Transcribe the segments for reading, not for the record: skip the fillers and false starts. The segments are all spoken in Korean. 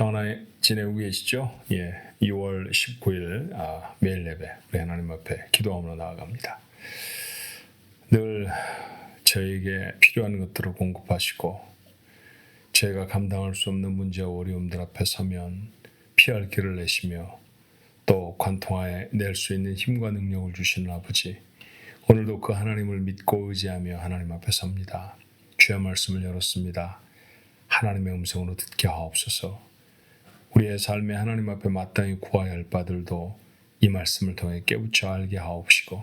평안하게 지내고 계시죠? 2월 19일 매일 예배 우리 하나님 앞에 기도함으로 나아갑니다. 늘 저에게 필요한 것들을 공급하시고 제가 감당할 수 없는 문제와 어려움들 앞에 서면 피할 길을 내시며 또 관통하에 낼 수 있는 힘과 능력을 주시는 아버지, 오늘도 그 하나님을 믿고 의지하며 하나님 앞에 섭니다. 주의 말씀을 열었습니다. 하나님의 음성으로 듣게 하옵소서. 우리의 삶에 하나님 앞에 마땅히 구해야 할 바들도 이 말씀을 통해 깨우쳐 알게 하옵시고,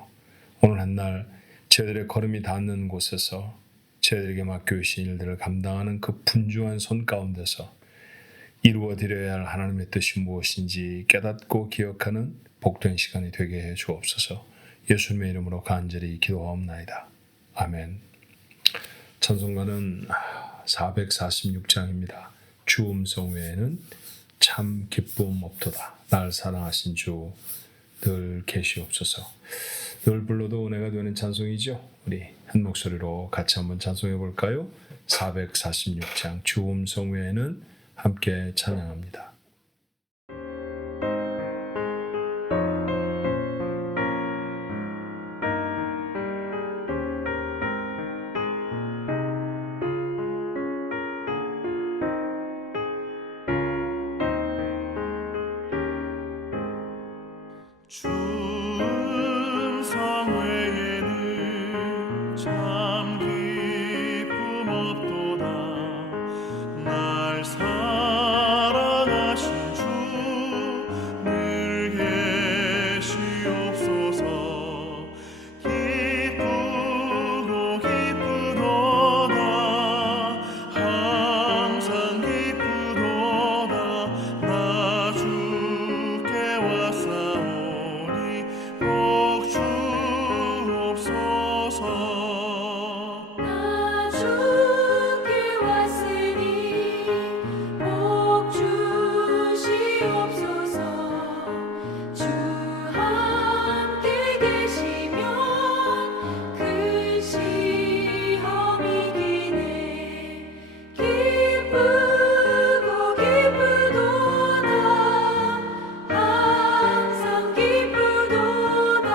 오늘 한날 저희들의 걸음이 닿는 곳에서 저희들에게 맡겨주신 일들을 감당하는 그 분주한 손 가운데서 이루어드려야 할 하나님의 뜻이 무엇인지 깨닫고 기억하는 복된 시간이 되게 해 주옵소서. 예수님의 이름으로 간절히 기도하옵나이다. 아멘. 찬송가는 446장입니다. 주 음성 외에는 참 기쁨 없도다. 날 사랑하신 주 늘 계시옵소서. 늘 불러도 은혜가 되는 찬송이죠. 우리 한 목소리로 같이 한번 찬송해 볼까요? 446장 주 음성 외에는 함께 찬양합니다. 주 음성 외에는 참 기쁨 없도다. 날 사랑하신 주 늘 계시옵소서. 기쁘고 기쁘도다. 항상 기쁘도다. 나 주께 왔사오니 복 주옵소서. 나 주께 왔으니 복 주시옵소서. 주 함께 계시면 그 시험이 기네. 기쁘고 기쁘도다. 항상 기쁘도다.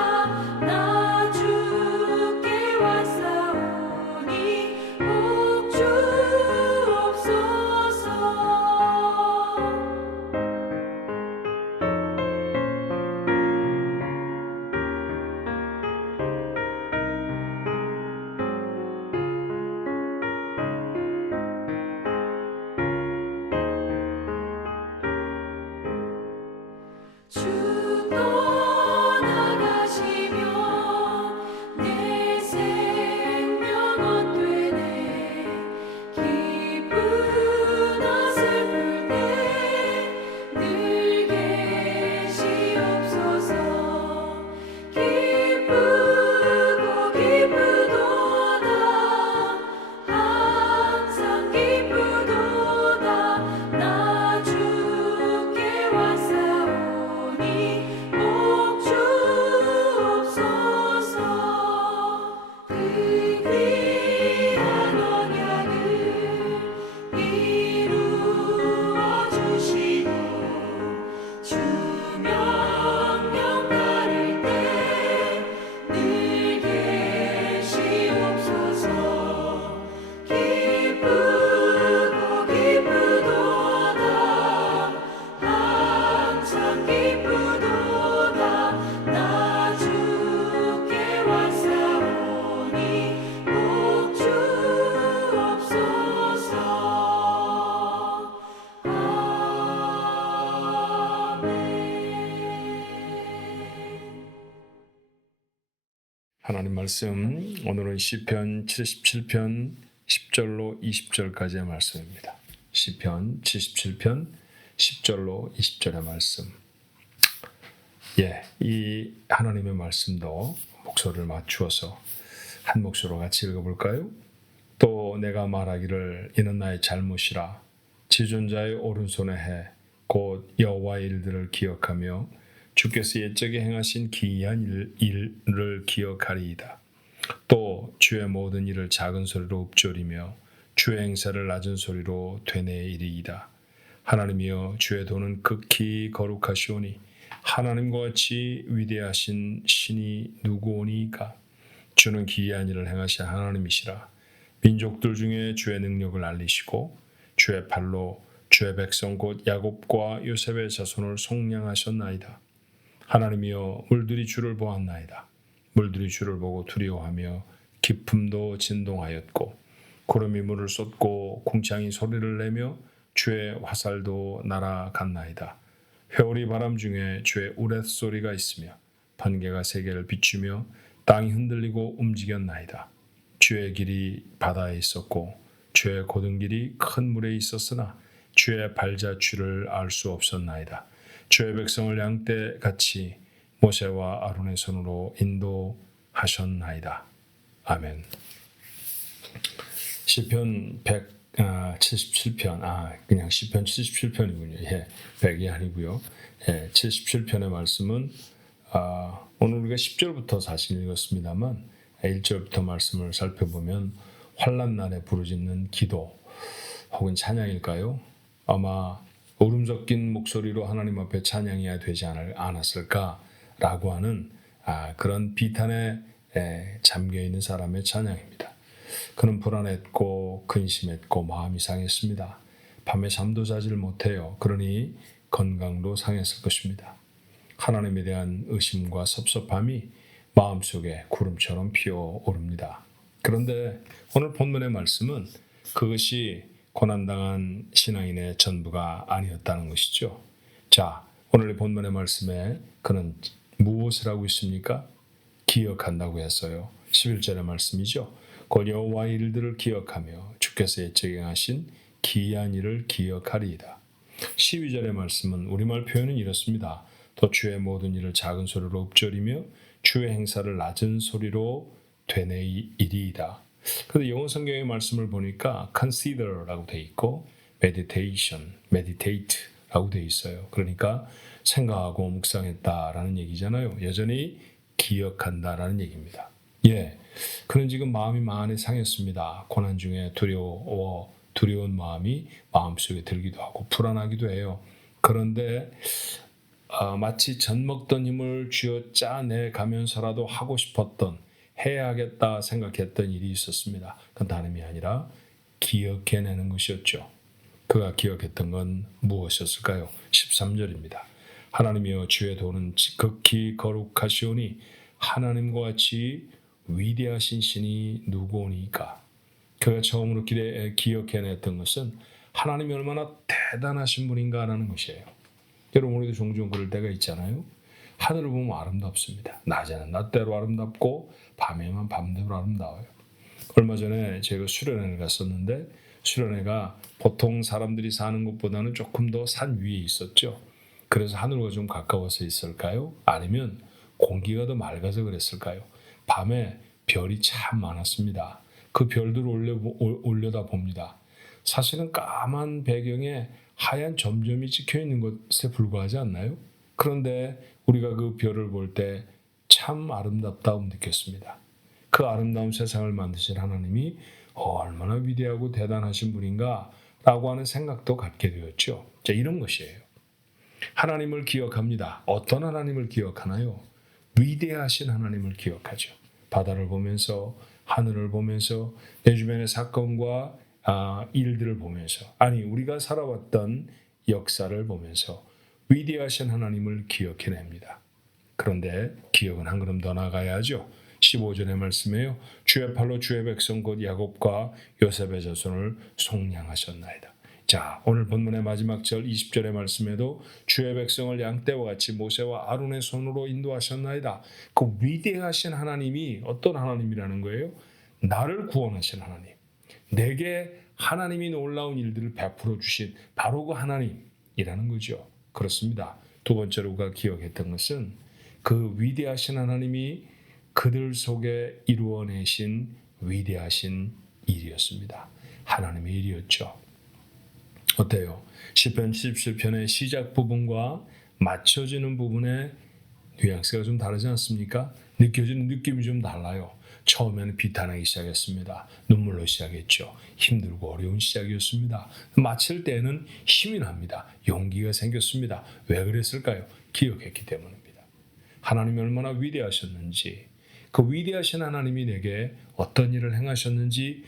나 주께 왔사오니 복 주옵소서. 주 떠나가시면 내 생명 헛되네. 기쁘나 슬플 때 늘 계시옵소서. 기쁘고 기쁘도다. 항상 기쁘도다. 나 주께 왔사오니 복 주옵소서. 그 귀한 언약을 이루어 주시고 주 명령 따를 때 늘 계시옵소서. 기쁘고 기쁘도다. 항상 기쁘도다. 나 주께 왔사오니 복 주옵소서. 아멘. 하나님 말씀, 오늘은 시편 77편 10절로 20절까지의 말씀입니다. 시편 77편 10절로 20절의 말씀. 이 하나님의 말씀도 목소리를 맞추어서 한 목소리로 같이 읽어볼까요? 또 내가 말하기를 이는 나의 잘못이라. 지존자의 오른손에 해 곧 여호와의 일들을 기억하며 주께서 옛적에 행하신 기이한 일을 기억하리이다. 또 주의 모든 일을 작은 소리로 읊조리며 주의 행사를 낮은 소리로 되뇌이리이다. 하나님이여 주의 도는 극히 거룩하시오니 하나님과 같이 위대하신 신이 누구오니까. 주는 기이한 일을 행하신 하나님이시라. 민족들 중에 주의 능력을 알리시고 주의 팔로 주의 백성 곧 야곱과 요셉의 자손을 속량하셨나이다. 하나님이여 물들이 주를 보았나이다. 물들이 주를 보고 두려워하며 깊음도 진동하였고 구름이 물을 쏟고 궁창이 소리를 내며 주의 화살도 날아갔나이다. 회오리 바람 중에 주의 우레소리가 있으며 번개가 세계를 비추며 땅이 흔들리고 움직였나이다. 주의 길이 바다에 있었고 주의 고든 길이 큰 물에 있었으나 주의 발자취를 알 수 없었나이다. 주의 백성을 양떼같이 모세와 아론의 손으로 인도하셨나이다. 아멘. 시편 177편, 그냥 시편 77편이군요. 예, 100이 아니고요. 예, 77편의 말씀은 오늘 우리가 10절부터 사실 읽었습니다만 1절부터 말씀을 살펴보면 환난 날에 부르짖는 기도 혹은 찬양일까요? 아마 울음 섞인 목소리로 하나님 앞에 찬양해야 되지 않았을까라고 하는 그런 비탄에 잠겨 있는 사람의 찬양입니다. 그는 불안했고 근심했고 마음이 상했습니다. 밤에 잠도 자질 못해요. 그러니 건강도 상했을 것입니다. 하나님에 대한 의심과 섭섭함이 마음속에 구름처럼 피어오릅니다. 그런데 오늘 본문의 말씀은 그것이 고난당한 신앙인의 전부가 아니었다는 것이죠. 자, 오늘 본문의 말씀에 그는 무엇을 하고 있습니까? 기억한다고 했어요. 11절의 말씀이죠. 곧 여호와의 일들을 기억하며 주께서 예적에 하신 기이한 일을 기억하리이다. 12절의 말씀은 우리말 표현은 이렇습니다. 또 주의 모든 일을 작은 소리로 읊조리며 주의 행사를 낮은 소리로 되뇌이리이다. 그런데 영어 성경의 말씀을 보니까 consider라고 돼 있고 meditation, meditate라고 돼 있어요. 그러니까 생각하고 묵상했다라는 얘기잖아요. 여전히 기억한다라는 얘기입니다. 예, 그는 지금 마음이 많이 상했습니다. 고난 중에 두려운 마음이 마음속에 들기도 하고 불안하기도 해요. 그런데 마치 젖 먹던 힘을 쥐어 짜내 가면서라도 하고 싶었던 해야겠다 생각했던 일이 있었습니다. 그건 다름이 아니라 기억해내는 것이었죠. 그가 기억했던 건 무엇이었을까요? 13절입니다. 하나님이여 주의 도는 극히 거룩하시오니 하나님과 같이 위대하신 신이 누구오니까. 그가 처음으로 기억해냈던 것은 하나님이 얼마나 대단하신 분인가라는 것이에요. 여러분 우리도 종종 그럴 때가 있잖아요. 하늘을 보면 아름답습니다. 낮에는 낮대로 아름답고 밤에만 밤대로 아름다워요. 얼마 전에 제가 수련회를 갔었는데 수련회가 보통 사람들이 사는 곳보다는 조금 더 산 위에 있었죠. 그래서 하늘과 좀 가까워서 있을까요? 아니면 공기가 더 맑아서 그랬을까요? 밤에 별이 참 많았습니다. 그 별들을 올려다 봅니다. 사실은 까만 배경에 하얀 점점이 찍혀 있는 것에 불과하지 않나요? 그런데 우리가 그 별을 볼 때 참 아름답다고 느꼈습니다. 그 아름다운 세상을 만드신 하나님이 얼마나 위대하고 대단하신 분인가 라고 하는 생각도 갖게 되었죠. 자, 이런 것이에요. 하나님을 기억합니다. 어떤 하나님을 기억하나요? 위대하신 하나님을 기억하죠. 바다를 보면서 하늘을 보면서 내 주변의 사건과 일들을 보면서 우리가 살아왔던 역사를 보면서 위대하신 하나님을 기억해냅니다. 그런데 기억은 한 걸음 더 나가야죠. 15절의 말씀에요. 주의 팔로 주의 백성 곧 야곱과 요셉의 자손을 속량하셨나이다. 자, 오늘 본문의 마지막 절 20절의 말씀에도 주의 백성을 양떼와 같이 모세와 아론의 손으로 인도하셨나이다. 그 위대하신 하나님이 어떤 하나님이라는 거예요? 나를 구원하신 하나님. 내게 하나님이 놀라운 일들을 베풀어 주신 바로 그 하나님이라는 거죠. 그렇습니다. 두 번째로 우리가 기억했던 것은 그 위대하신 하나님이 그들 속에 이루어내신 위대하신 일이었습니다. 하나님의 일이었죠. 어때요? 시편 77편의 시작 부분과 맞춰지는 부분의 뉘앙스가 좀 다르지 않습니까? 느껴지는 느낌이 좀 달라요. 처음에는 비탄하기 시작했습니다. 눈물로 시작했죠. 힘들고 어려운 시작이었습니다. 마칠 때에는 힘이 납니다. 용기가 생겼습니다. 왜 그랬을까요? 기억했기 때문입니다. 하나님이 얼마나 위대하셨는지, 그 위대하신 하나님이 내게 어떤 일을 행하셨는지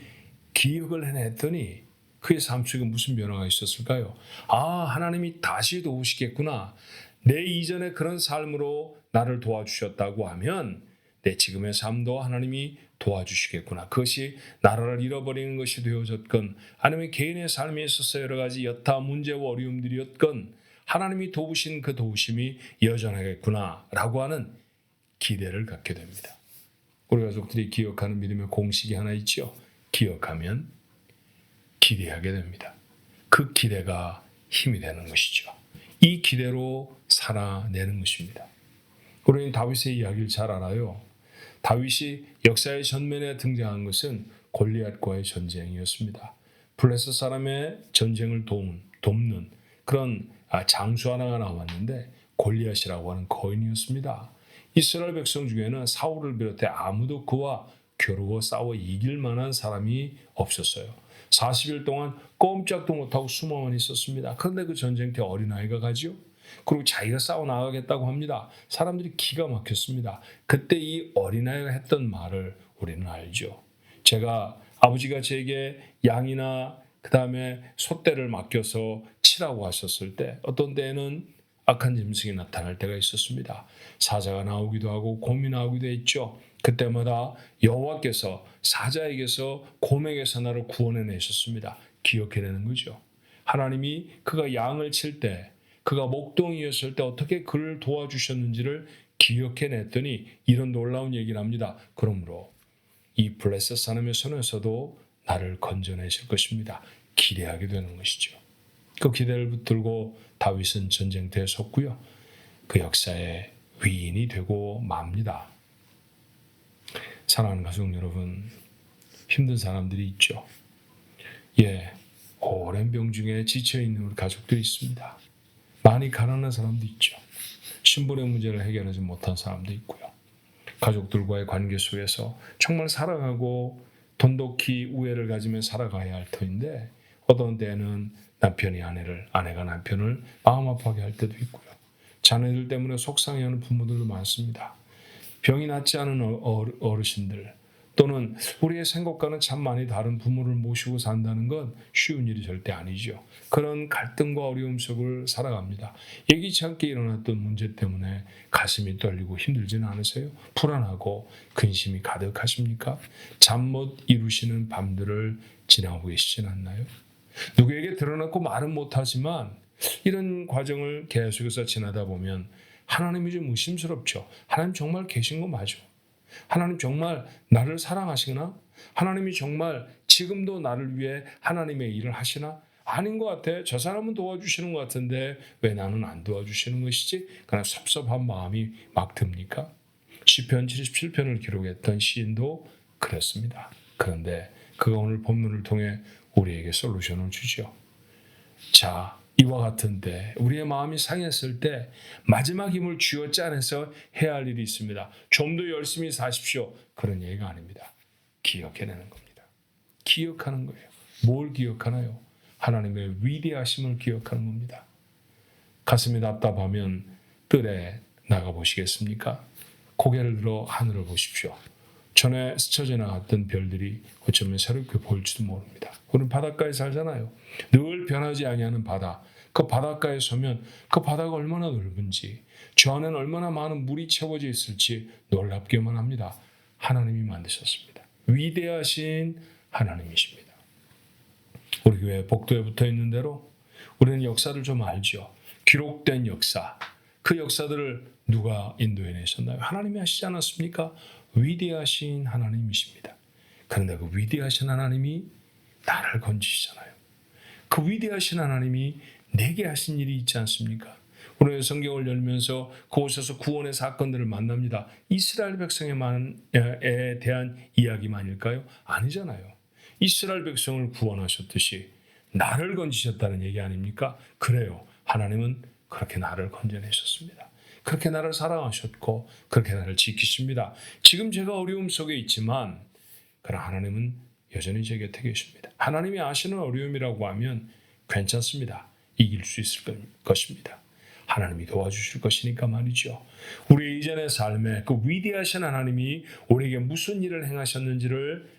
기억을 해냈더니 그의 삶 속에 무슨 변화가 있었을까요? 하나님이 다시 도우시겠구나. 내 이전에 그런 삶으로 나를 도와주셨다고 하면 내 지금의 삶도 하나님이 도와주시겠구나. 그것이 나라를 잃어버리는 것이 되어졌건 아니면 개인의 삶에 있어서 여러 가지 여타 문제와 어려움들이었건 하나님이 도우신 그 도우심이 여전하겠구나 라고 하는 기대를 갖게 됩니다. 우리 가족들이 기억하는 믿음의 공식이 하나 있죠. 기억하면 기대하게 됩니다. 그 기대가 힘이 되는 것이죠. 이 기대로 살아내는 것입니다. 우리는 다윗의 이야기를 잘 알아요. 다윗이 역사의 전면에 등장한 것은 골리앗과의 전쟁이었습니다. 블레셋 사람의 전쟁을 돕는 그런 장수 하나가 나왔는데 골리앗이라고 하는 거인이었습니다. 이스라엘 백성 중에는 사울을 비롯해 아무도 그와 겨루어 싸워 이길 만한 사람이 없었어요. 40일 동안 꼼짝도 못하고 숨어만 있었습니다. 그런데 그 전쟁터에 어린아이가 가죠. 그리고 자기가 싸워 나가겠다고 합니다. 사람들이 기가 막혔습니다. 그때 이 어린아이가 했던 말을 우리는 알죠. 제가 아버지가 제게 양이나 그 다음에 소떼를 맡겨서 치라고 하셨을 때 어떤 때에는 악한 짐승이 나타날 때가 있었습니다. 사자가 나오기도 하고 곰이 나오기도 했죠. 그때마다 여호와께서 사자에게서 곰에게서 나를 구원해내셨습니다. 기억해내는 거죠. 하나님이 그가 양을 칠 때, 그가 목동이었을 때 어떻게 그를 도와주셨는지를 기억해냈더니 이런 놀라운 얘기를 합니다. 그러므로 이 블레셋 사람의 손에서도 나를 건져내실 것입니다. 기대하게 되는 것이죠. 그 기대를 붙들고 다윗은 전쟁터에 섰고요. 그 역사의 위인이 되고 맙니다. 사랑하는 가족 여러분, 힘든 사람들이 있죠. 오랜 병 중에 지쳐있는 우리 가족들이 있습니다. 많이 가난한 사람도 있죠. 신분의 문제를 해결하지 못한 사람도 있고요. 가족들과의 관계 속에서 정말 살아가고 돈독히 우애를 가지며 살아가야 할 터인데 어떤 때는 남편이 아내가 남편을 마음 아파하게 할 때도 있고요. 자녀들 때문에 속상해하는 부모들도 많습니다. 병이 낫지 않은 어르신들 또는 우리의 생각과는 참 많이 다른 부모를 모시고 산다는 건 쉬운 일이 절대 아니죠. 그런 갈등과 어려움 속을 살아갑니다. 예기치 않게 일어났던 문제 때문에 가슴이 떨리고 힘들지는 않으세요? 불안하고 근심이 가득하십니까? 잠 못 이루시는 밤들을 지나고 계시진 않나요? 누구에게 드러났고 말은 못하지만 이런 과정을 계속해서 지나다 보면 하나님이 좀 의심스럽죠. 하나님 정말 계신 거 맞아? 하나님 정말 나를 사랑하시나? 하나님이 정말 지금도 나를 위해 하나님의 일을 하시나? 아닌 것 같아. 저 사람은 도와주시는 것 같은데 왜 나는 안 도와주시는 것이지? 그냥 섭섭한 마음이 막 듭니까? 시편 77편을 기록했던 시인도 그랬습니다. 그런데 그가 오늘 본문을 통해 우리에게 솔루션을 주죠. 자, 이와 같은데 우리의 마음이 상했을 때 마지막 힘을 쥐어짜내서 해야 할 일이 있습니다. 좀 더 열심히 사십시오. 그런 얘기가 아닙니다. 기억해내는 겁니다. 기억하는 거예요. 뭘 기억하나요? 하나님의 위대하심을 기억하는 겁니다. 가슴이 답답하면 뜰에 나가보시겠습니까? 고개를 들어 하늘을 보십시오. 전에 스쳐 지나갔던 별들이 어쩌면 새롭게 보일지도 모릅니다. 우리는 바닷가에 살잖아요. 늘 변하지 아니하는 바다. 그 바닷가에 서면 그 바다가 얼마나 넓은지, 저 안에는 얼마나 많은 물이 채워져 있을지 놀랍게만 합니다. 하나님이 만드셨습니다. 위대하신 하나님이십니다. 우리 교회 복도에 붙어 있는 대로 우리는 역사를 좀 알죠. 기록된 역사, 그 역사들을 누가 인도해내셨나요? 하나님이 하시지 않았습니까? 위대하신 하나님이십니다. 그런데 그 위대하신 하나님이 나를 건지시잖아요. 그 위대하신 하나님이 내게 하신 일이 있지 않습니까? 오늘 성경을 열면서 그곳에서 구원의 사건들을 만납니다. 이스라엘 백성에 대한 이야기만일까요? 아니잖아요. 이스라엘 백성을 구원하셨듯이 나를 건지셨다는 얘기 아닙니까? 그래요. 하나님은 그렇게 나를 건져내셨습니다. 그렇게 나를 사랑하셨고 그렇게 나를 지키십니다. 지금 제가 어려움 속에 있지만 그러나 하나님은 여전히 제 곁에 계십니다. 하나님이 아시는 어려움이라고 하면 괜찮습니다. 이길 수 있을 것입니다. 하나님이 도와주실 것이니까 말이죠. 우리 이전의 삶에 그 위대하신 하나님이 우리에게 무슨 일을 행하셨는지를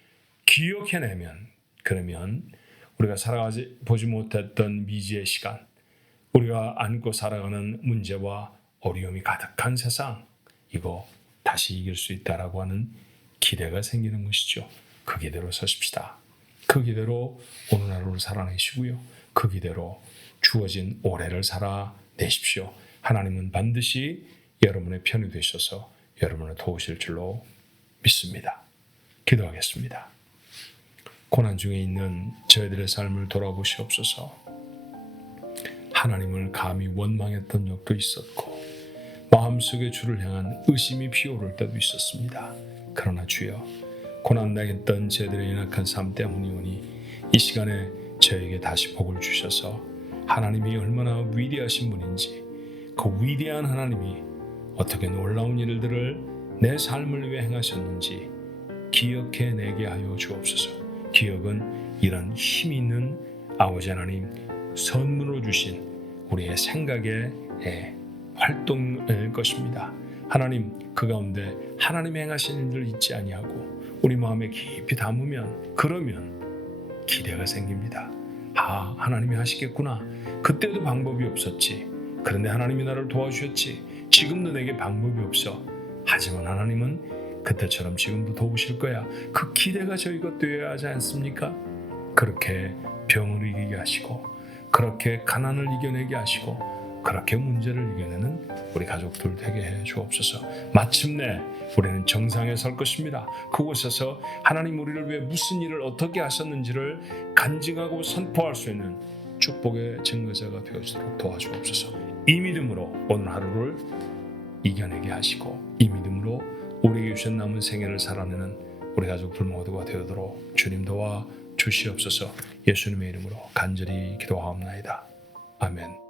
기억해내면, 그러면 우리가 살아가지 보지 못했던 미지의 시간, 우리가 안고 살아가는 문제와 어려움이 가득한 세상, 이거 다시 이길 수 있다라고 하는 기대가 생기는 것이죠. 그 기대로 서십시다. 그 기대로 오늘 하루를 살아내시고요. 그 기대로 주어진 올해를 살아내십시오. 하나님은 반드시 여러분의 편이 되셔서 여러분을 도우실 줄로 믿습니다. 기도하겠습니다. 고난 중에 있는 저희들의 삶을 돌아보시옵소서. 하나님을 감히 원망했던 적도 있었고 마음속에 주를 향한 의심이 피어오를 때도 있었습니다. 그러나 주여, 고난당했던 저희들의 연약한 삶 때문이오니 이 시간에 저에게 다시 복을 주셔서 하나님이 얼마나 위대하신 분인지, 그 위대한 하나님이 어떻게 놀라운 일들을 내 삶을 위해 행하셨는지 기억해내게 하여 주옵소서. 기억은 이런 힘이 있는 아버지 하나님 선물로 주신 우리의 생각의 활동일 것입니다. 하나님, 그 가운데 하나님이 행하신 일을 잊지 아니하고 우리 마음에 깊이 담으면, 그러면 기대가 생깁니다. 하나님이 하시겠구나. 그때도 방법이 없었지. 그런데 하나님이 나를 도와주셨지. 지금도 내게 방법이 없어. 하지만 하나님은 그때처럼 지금도 도우실 거야. 그 기대가 저희가 되어야 하지 않습니까? 그렇게 병을 이기게 하시고, 그렇게 가난을 이겨내게 하시고, 그렇게 문제를 이겨내는 우리 가족들 되게 해 주옵소서. 마침내 우리는 정상에 설 것입니다. 그곳에서 하나님 우리를 위해 무슨 일을 어떻게 하셨는지를 간증하고 선포할 수 있는 축복의 증거자가 되어지도록 도와주옵소서. 이 믿음으로 오늘 하루를 이겨내게 하시고, 이 믿음으로 우리에게 주신 남은 생애를 살아내는 우리 가족들 모두가 되도록 주님 도와 주시옵소서. 예수님의 이름으로 간절히 기도하옵나이다. 아멘.